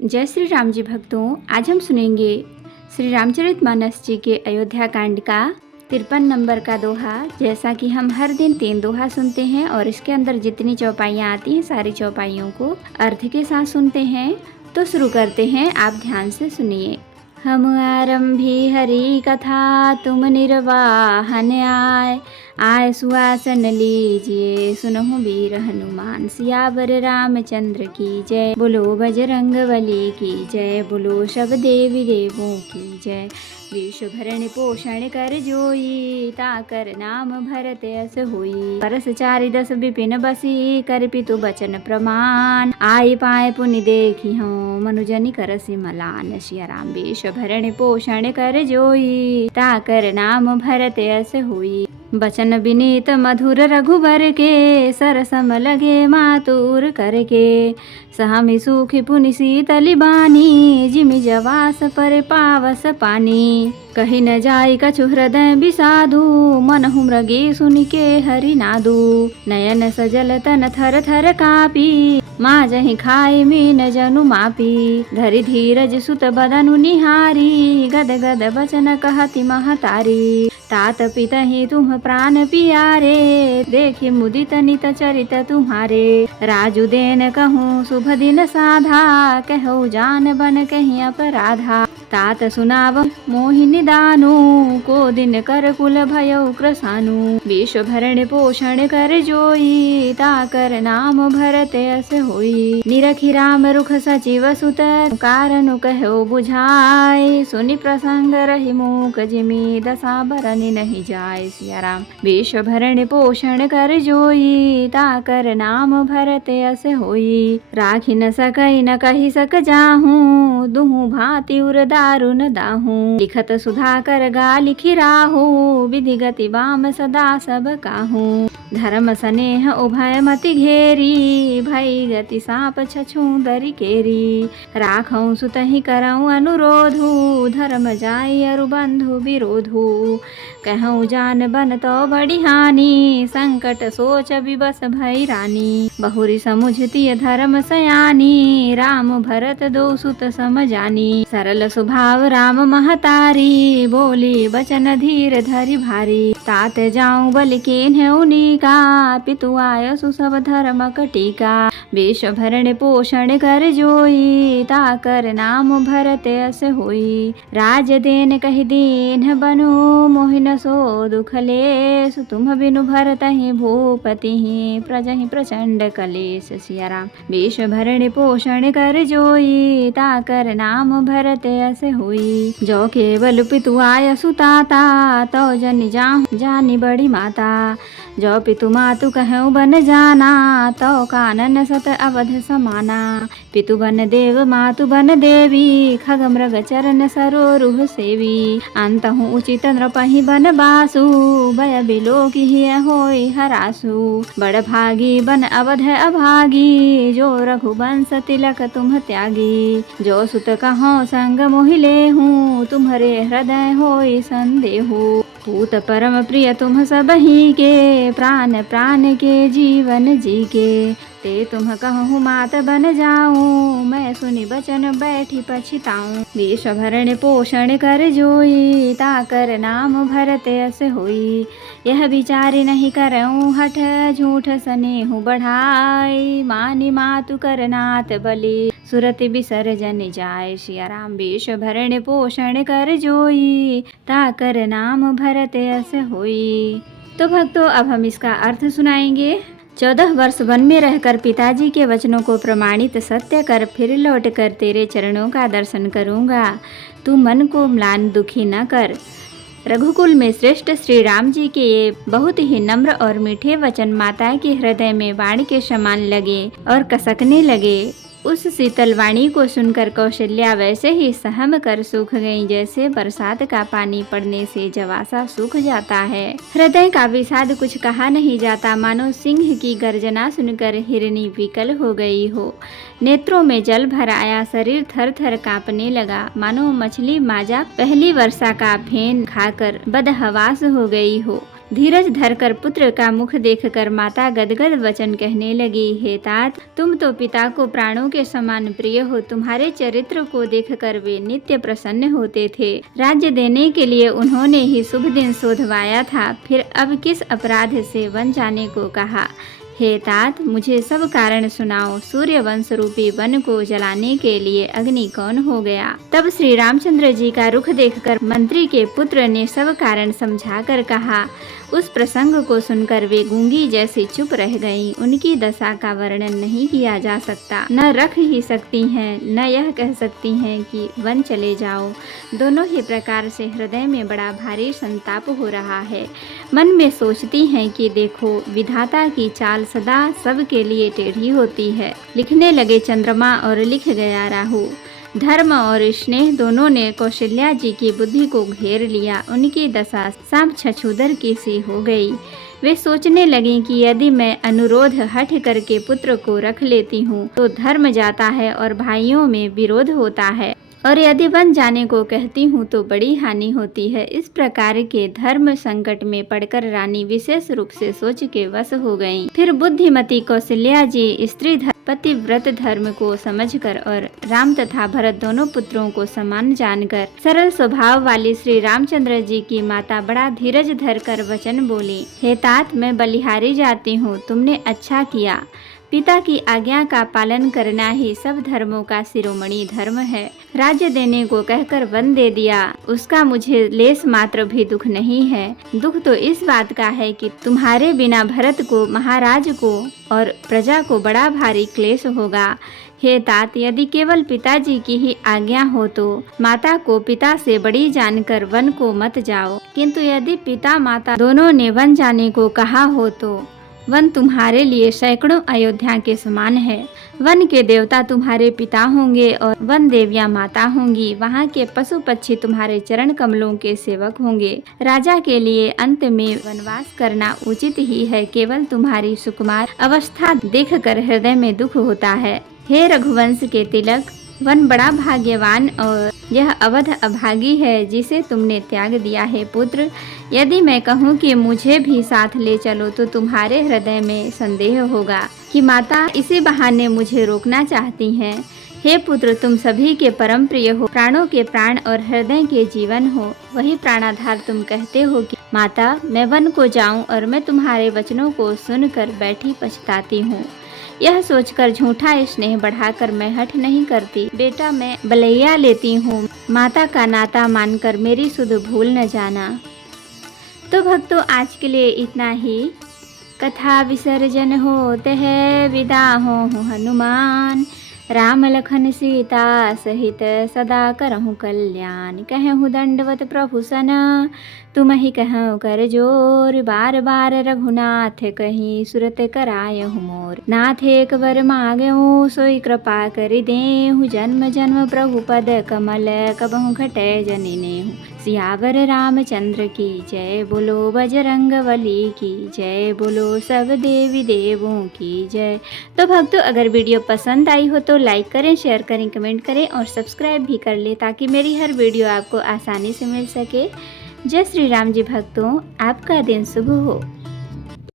जय श्री राम जी भक्तों, आज हम सुनेंगे श्री रामचरितमानस जी के अयोध्या कांड का 53 नंबर का दोहा। जैसा कि हम हर दिन 3 दोहा सुनते हैं और इसके अंदर जितनी चौपाइयाँ आती हैं सारी चौपाइयों को अर्थ के साथ सुनते हैं। तो शुरू करते हैं, आप ध्यान से सुनिए। हम आरंभी हरि कथा तुम निर्वाहन आय सुहासन लीजिए सुनहु वीर हनुमान सियावर रामचंद्र की जय। बोलो बजरंग बली की जय, बोलो सब देवी देवों की जय। विश्व भरण पोषण कर जोई ताकर नाम भरत अस होई। परस 4 विपिन बसी कर पितु बचन प्रमाण आई पाए पुनि देखी हूँ मनुजनि करसि मलान। सिया राम विश्व भरण पोषण कर जोई ताकर नाम भरत अस होई। बचन विनीत मधुर रघुबर के सरसम लगे मातुर करके। सहमि सुखी पुनि शीतलि बानी जिमि जवास पर पावस पानी। कही न जाय कछु हृदय विषादु मनहु मृगे सुनि के हरि नादु। नयन सजल तन थर थर कापी माँ जहि खाए मीन जनु मापी। धरि धीरज सुत बदनु निहारी गद गद बचन कहति महतारी। तात पितहि तुम प्राण पियारे देखि मुदित नित चरित तुम्हारे। राजु देन कहूँ शुभ दिन साधा कहु जान बन कहीं अपराधा। तात सुनाव मोहिनी दानु को दिन कर कुल भयो कृसानु। विश्व भरण पोषण कर जोई ताकर नाम भरत अस होई। निरखि राम रुख सचिव सुत कारण कहो बुझाए। सुनि प्रसंग रही मूक जिमि दशा बरनि नहीं जाय। सिया राम विश्व भरण पोषण कर जोई ताकर नाम भरत अस होई। राखी न सकई न कही सक जाहूँ दुहु भांति उर दारुन दाहू। लिखत सुधाकर गा लिखि राहू विधि गति बाम सदा सब काहू। धर्म स्नेह उभय मति घेरी भई गति साप छछूंदरि केरी। राखऊँ सुतहि करऊँ अनुरोधु धर्म जाय अरु बंधु विरोधु। कहूँ जान बन तो बड़ी हानि संकट सोच विवश भई रानी। बहुरी समुझती धर्म सयानी राम भरत दो सुत समझानी। सरल स्वभाव राम महतारी बोली बचन धीर धरि भारी। तात जाऊं बलि केन्ह उनीका पितु आयसु सब धर्म कटीका। विश्व भरण पोषण कर जोई ताकर नाम भरत अस होई। राज देन कहि दीन बनु मोहिन सो दुख लेस। तुम बिनु भरतहि भूपति प्रजहि प्रचंड कलेस। सिया राम विश्व भरण पोषण कर जोई ताकर नाम भरत अस होई। जो केवल पितु आयसु ताता तो जनि जानी बड़ी माता। जो पितु मातु कहूँ बन जाना तो कानन सत अवध समाना। पितु बन देव मातु बन देवी खग मृग चरण सरोरुह सेवी। अंतहु उचित नृपहि बन बासु भय बिलोकि हिय होय हरासु। बड़ भागी बन अवध अभागी जो रघुवंश तिलक तुम त्यागी। जो सुत कहो संग मोहिले हूँ तुम्हारे हृदय होय संदेहु। पूत परम प्रिय तुम सब ही के प्राण प्राण के जीवन जी के। ते तुम कहूँ मात बन जाऊँ मैं सुनि बचन बैठी पछिताऊँ। विश्व भरण पोषण कर जोई ताकर नाम भरत अस होई। यह विचार नहीं करऊँ हठ झूठ स्नेहु बढ़ाई। मानि मातु कर नाथ बलि सुरति विसर्जन जाय। सिया राम विश्व भरण पोषण कर जोई ताकर नाम भरत अस होई। तो भक्तों, अब हम इसका अर्थ सुनाएंगे। 14 वर्ष वन में रहकर पिताजी के वचनों को प्रमाणित सत्य कर फिर लौट कर तेरे चरणों का दर्शन करूंगा। तू मन को म्लान दुखी न कर। रघुकुल में श्रेष्ठ श्री राम जी के ये बहुत ही नम्र और मीठे वचन माता के हृदय में वाणी के समान लगे और कसकने लगे। उस शीतल वाणी को सुनकर कौशल्या वैसे ही सहम कर सूख गई जैसे बरसात का पानी पड़ने से जवासा सूख जाता है। हृदय का विषाद कुछ कहा नहीं जाता, मानो सिंह की गर्जना सुनकर हिरनी विकल हो गई हो। नेत्रों में जल भर आया, शरीर थर थर कांपने लगा, मानो मछली माजा पहली वर्षा का फेन खाकर बदहवास हो गई हो। धीरज धरकर पुत्र का मुख देखकर माता गदगद वचन कहने लगी, हे तात, तुम तो पिता को प्राणों के समान प्रिय हो। तुम्हारे चरित्र को देखकर वे नित्य प्रसन्न होते थे। राज्य देने के लिए उन्होंने ही शुभ दिन शोधवाया था, फिर अब किस अपराध से वन जाने को कहा। हे तात, मुझे सब कारण सुनाओ। सूर्य वंश रूपी वन को जलाने के लिए अग्नि कौन हो गया? तब श्री रामचंद्र जी का रुख देखकर मंत्री के पुत्र ने सब कारण समझाकर कहा। उस प्रसंग को सुनकर वे गूंगी जैसी चुप रह गईं। उनकी दशा का वर्णन नहीं किया जा सकता, न रख ही सकती हैं, न यह कह सकती हैं कि वन चले जाओ। दोनों ही प्रकार से हृदय में बड़ा भारी संताप हो रहा है। मन में सोचती हैं कि देखो, विधाता की चाल सदा सबके लिए टेढ़ी होती है। लिखने लगे चंद्रमा और लिख गया राहु। धर्म और स्नेह दोनों ने कौशल्या जी की बुद्धि को घेर लिया। उनकी दशा सांप छछूदर की सी हो गई। वे सोचने लगीं कि यदि मैं अनुरोध हठ करके पुत्र को रख लेती हूँ तो धर्म जाता है और भाइयों में विरोध होता है, और यदि वन जाने को कहती हूँ तो बड़ी हानि होती है। इस प्रकार के धर्म संकट में पड़कर रानी विशेष रूप से सोच के वश हो गईं। फिर बुद्धिमती कौशल्या जी स्त्री पतिव्रत धर्म को समझकर और राम तथा भरत दोनों पुत्रों को समान जानकर सरल स्वभाव वाली श्री रामचंद्र जी की माता बड़ा धीरज धरकर वचन बोली, हे तात, मैं बलिहारी जाती हूँ। तुमने अच्छा किया। पिता की आज्ञा का पालन करना ही सब धर्मों का शिरोमणि धर्म है। राज्य देने को कहकर वन दे दिया, उसका मुझे लेस मात्र भी दुख नहीं है। दुख तो इस बात का है कि तुम्हारे बिना भरत को, महाराज को और प्रजा को बड़ा भारी क्लेश होगा। हे तात, यदि केवल पिताजी की ही आज्ञा हो तो माता को पिता से बड़ी जानकर वन को मत जाओ, किंतु यदि पिता माता दोनों ने वन जाने को कहा हो तो वन तुम्हारे लिए सैकड़ों अयोध्या के समान है। वन के देवता तुम्हारे पिता होंगे और वन देवियां माता होंगी। वहाँ के पशु पक्षी तुम्हारे चरण कमलों के सेवक होंगे। राजा के लिए अंत में वनवास करना उचित ही है। केवल तुम्हारी सुकुमार अवस्था देखकर हृदय में दुख होता है। हे रघुवंश के तिलक, वन बड़ा भाग्यवान और यह अवध अभागी है जिसे तुमने त्याग दिया है। पुत्र, यदि मैं कहूँ कि मुझे भी साथ ले चलो तो तुम्हारे हृदय में संदेह होगा कि माता इसी बहाने मुझे रोकना चाहती हैं। हे पुत्र, तुम सभी के परम प्रिय हो, प्राणों के प्राण और हृदय के जीवन हो। वही प्राणाधार तुम कहते हो कि माता, मैं वन को जाऊं और मैं तुम्हारे वचनों को सुनकर बैठी पछताती हूँ। यह सोचकर झूठा स्नेह बढ़ाकर मैं हठ नहीं करती। बेटा, मैं बलैया लेती हूँ। माता का नाता मानकर मेरी सुध भूल न जाना। तो भक्तों, आज के लिए इतना ही। कथा विसर्जन होते है, विदा हो हनुमान। राम लखन सीता सहित सदा करहु कल्याण। कहहु दंडवत प्रभु सन, तुम ही कहु कर जोर। बार बार रघुनाथ कहीं सुरत करायहु मोर। नाथ एक बर मांगहु, सोई कृपा करि देहु। जन्म जन्म प्रभु पद कमल, कबहु घटै जनिनेहु। सियावर रामचंद्र की जय, बोलो बजरंगबली की जय, बोलो सब देवी देवों की जय। तो भक्तों, अगर वीडियो पसंद आई हो तो लाइक करें, शेयर करें, कमेंट करें और सब्सक्राइब भी कर लें ताकि मेरी हर वीडियो आपको आसानी से मिल सके। जय श्री राम जी। भक्तों, आपका दिन शुभ हो।